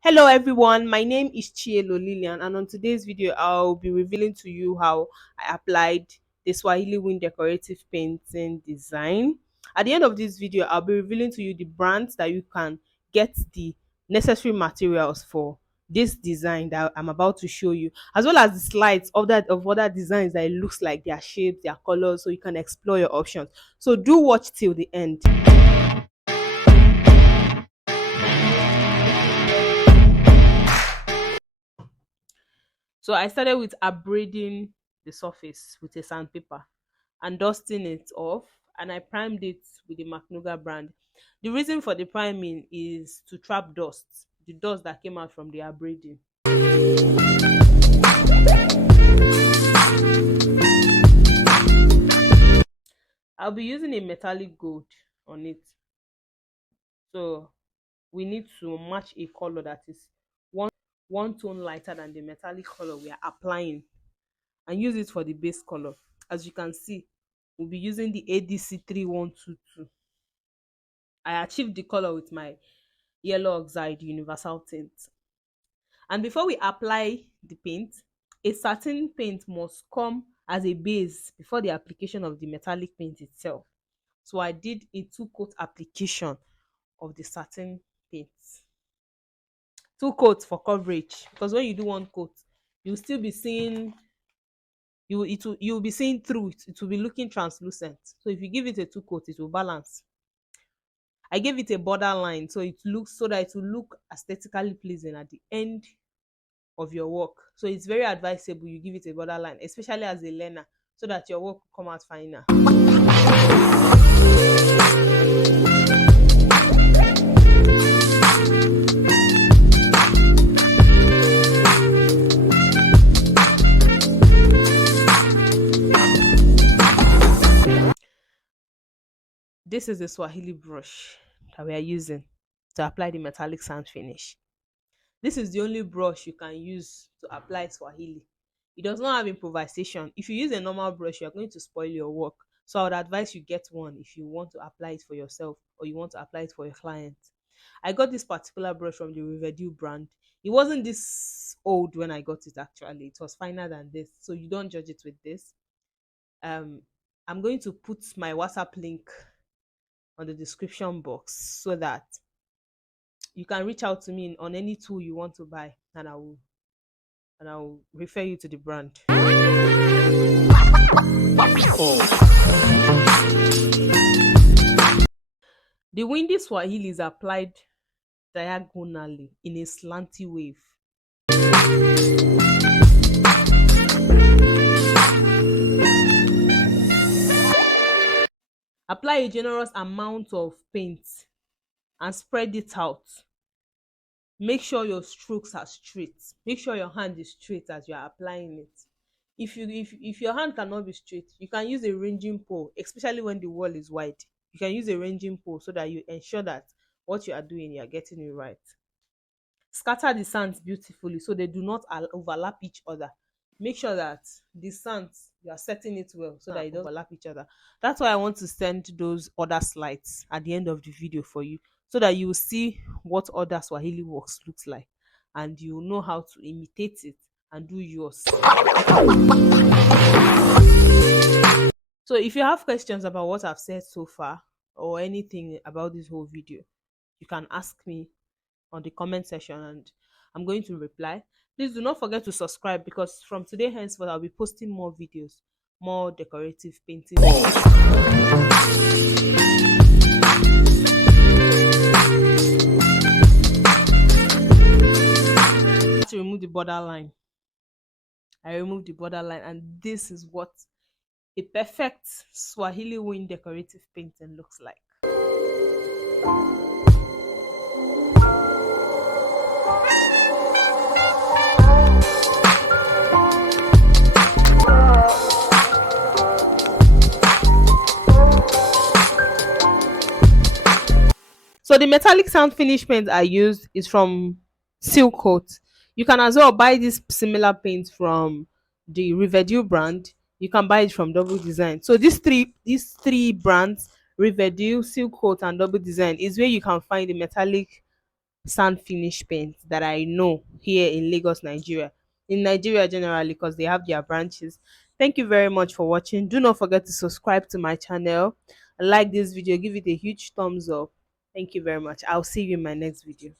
Hello everyone, my name is Chielo Lillian, and on today's video I'll be revealing to you how I applied the Swahili wind decorative painting design. At the end of this video I'll be revealing to you the brands that you can get the necessary materials for this design that I'm about to show you, as well as the slides of other designs that it looks like, their shapes, their colors, so you can explore your options. So do watch till the end. So I started with abrading the surface with a sandpaper and dusting it off, and I primed it with the Macnuga brand. The reason for the priming is to trap dust, the dust that came out from the abrading. I'll be using a metallic gold on it. So we need to match a color that is one tone lighter than the metallic color we are applying, and use it for the base color. As you can see, we'll be using the ADC 3122. I achieved the color with my yellow oxide universal tint. And before we apply the paint, a satin paint must come as a base before the application of the metallic paint itself. So I did a 2-coat application of the satin paint. 2 coats for coverage, because when you do 1 coat, you'll still be seeing you'll be seeing through it. It will be looking translucent. So if you give it a 2 coat, it will balance. I gave it a border line so that it will look aesthetically pleasing at the end of your work. So it's very advisable you give it a border line, especially as a learner, so that your work will come out finer. This is the Swahili brush that we are using to apply the metallic sand finish. This is the only brush you can use to apply Swahili. It does not have improvisation. If you use a normal brush, you are going to spoil your work. So I would advise you get one if you want to apply it for yourself or you want to apply it for your client. I got this particular brush from the Riverdale brand. It wasn't this old when I got it actually. It was finer than this. So you don't judge it with this. I'm going to put my WhatsApp link on the description box so that you can reach out to me on any tool you want to buy, and I will refer you to the brand. The windy Swahili is applied diagonally in a slanty wave. Apply a generous amount of paint and spread it out. Make sure your strokes are straight. Make sure your hand is straight as you are applying it. If your hand cannot be straight, you can use a ranging pole, especially when the wall is wide. You can use a ranging pole so that you ensure that what you are doing, you are getting it right. Scatter the sands beautifully so they do not overlap each other. Make sure that the sands, you are setting it well so that it doesn't overlap each other. That's why I want to send those other slides at the end of the video for you, so that you will see what other Swahili works looks like, and you will know how to imitate it and do yours. So if you have questions about what I've said so far or anything about this whole video, you can ask me on the comment section and I'm going to reply. Please do not forget to subscribe, because from today henceforth I'll be posting more videos, more decorative painting. To remove the borderline. I removed the borderline, and this is what a perfect Swahili wind decorative painting looks like. So the metallic sand finish paint I used is from Silk Coat. You can as well buy this similar paint from the Riverdale brand. You can buy it from Double Design. So these three brands, Riverdale, Silk Coat, and Double Design, is where you can find the metallic sand finish paint that I know here in Lagos, Nigeria. In Nigeria generally, because they have their branches. Thank you very much for watching. Do not forget to subscribe to my channel. Like this video, give it a huge thumbs up. Thank you very much. I'll see you in my next video.